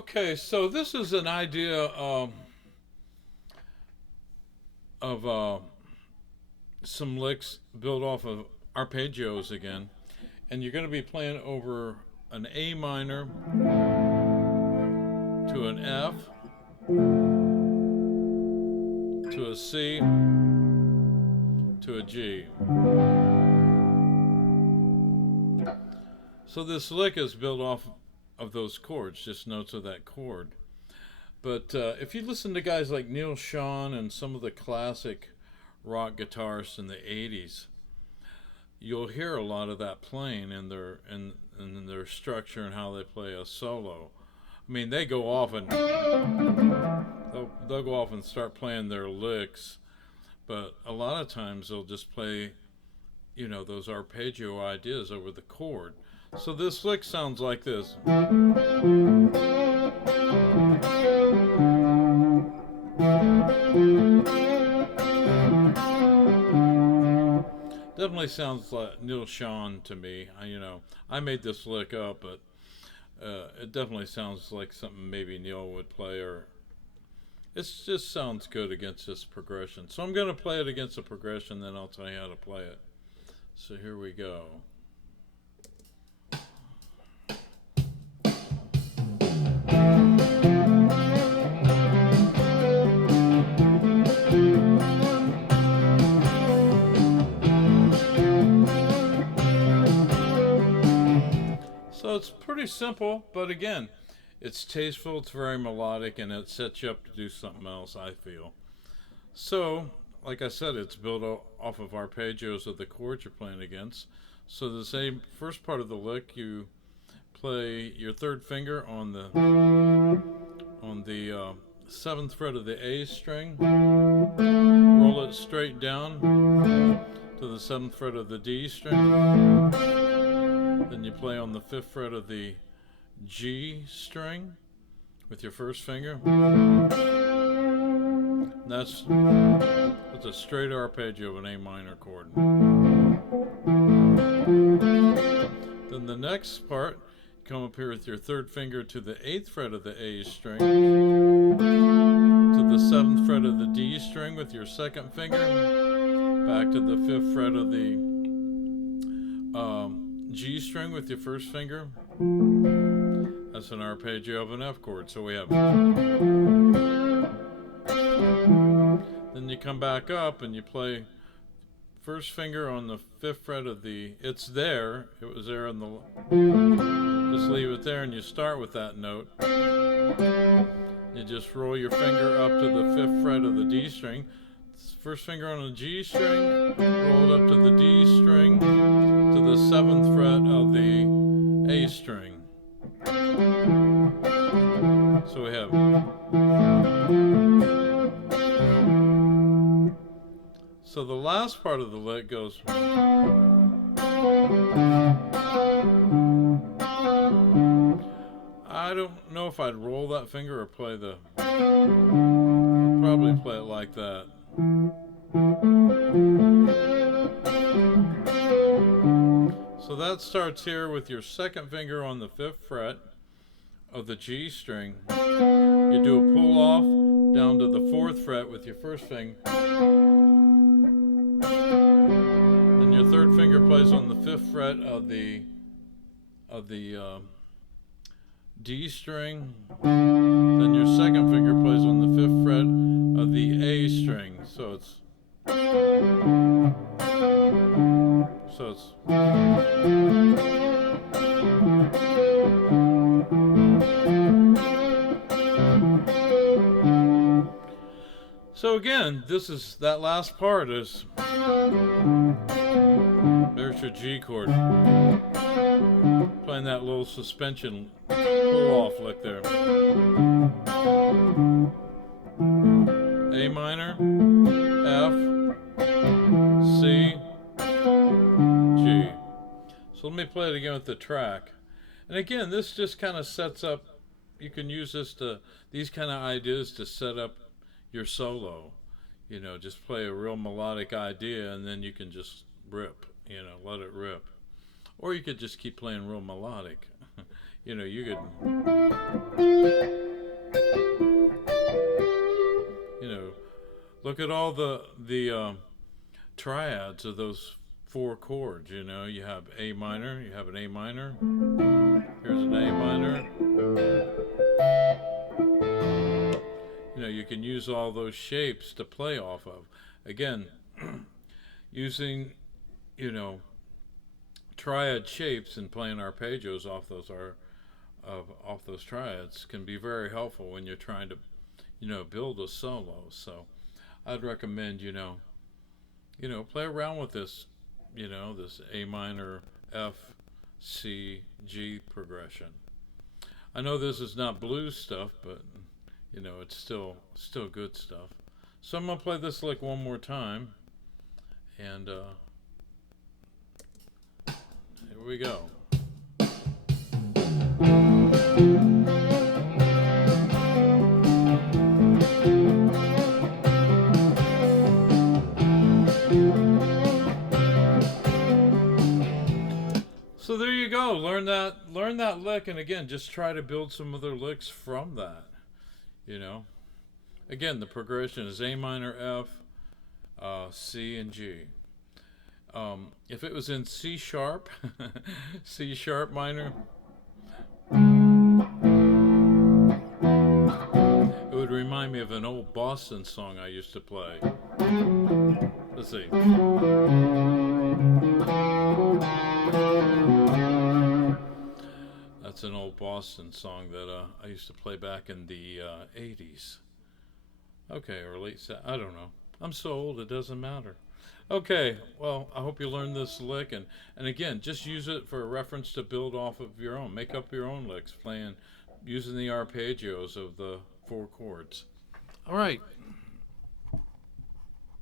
Okay, so this is an idea of some licks built off of arpeggios again, and you're going to be playing over an A minor to an F to a C to a G. So this lick is built off of those chords, just notes of that chord. But if you listen to guys like Neil Schon and some of the classic rock guitarists in the 80s, you'll hear a lot of that playing in their structure and how they play a solo. I mean, they go off and they'll go off and start playing their licks, but a lot of times they'll just play, those arpeggio ideas over the chord. So this lick sounds like this. Definitely sounds like Neil Schon to me. I made this lick up, but it definitely sounds like something maybe Neil would play, or it just sounds good against this progression. So I'm going to play it against the progression, then I'll tell you how to play it. So here we go. So it's pretty simple, but again, it's tasteful, it's very melodic, and it sets you up to do something else, I feel. So, like I said, it's built off of arpeggios of the chords you're playing against. So the same first part of the lick, you play your third finger on the seventh fret of the A string, roll it straight down to the seventh fret of the D string. Then you play on the fifth fret of the G string with your first finger. That's a straight arpeggio of an A minor chord. Then the next part, come up here with your third finger to the eighth fret of the A string, to the seventh fret of the D string with your second finger, back to the fifth fret of the G string with your first finger. That's an arpeggio of an F chord. So we have. Then you come back up and you play first finger on the fifth fret of the. It's there. It was there on the. Just leave it there and you start with that note. You just roll your finger up to the fifth fret of the D string. First finger on the G string, roll it up to the D string, to the seventh fret of the A string. So we have. So the last part of the lick goes. I don't know if I'd roll that finger or play the. I'd probably play it like that. So that starts here with your second finger on the fifth fret of the G string. You do a pull off down to the fourth fret with your first finger. Then your third finger plays on the fifth fret of the D string. Then your second finger plays on the fifth fret of the A string. So it's. So again, that last part is. There's your G chord. Playing that little suspension pull off lick there. A minor, F, C, G. So let me play it again with the track. And again, this just kind of sets up, you can use these kind of ideas to set up your solo. Just play a real melodic idea and then you can just rip, let it rip. Or you could just keep playing real melodic. You could. Look at all the triads of those four chords. You know, you have A minor, you have an A minor. Here's an A minor. You know, you can use all those shapes to play off of. Again, using, you know, triad shapes and playing arpeggios off those triads can be very helpful when you're trying to, you know, build a solo. So I'd recommend, play around with this, this A minor, F, C, G progression. I know this is not blues stuff, but it's still good stuff. So I'm gonna play this lick one more time, and here we go. So there you go. Learn that lick, and again, just try to build some other licks from that. Again, the progression is A minor, F, C, and G. If it was in C sharp, C sharp minor, it would remind me of an old Boston song I used to play. Let's see. That's an old Boston song that I used to play back in the 80s. Okay, or late, I don't know. I'm so old it doesn't matter. Okay, well, I hope you learned this lick, and again, just use it for a reference to build off of your own. Make up your own licks, using the arpeggios of the four chords. All right.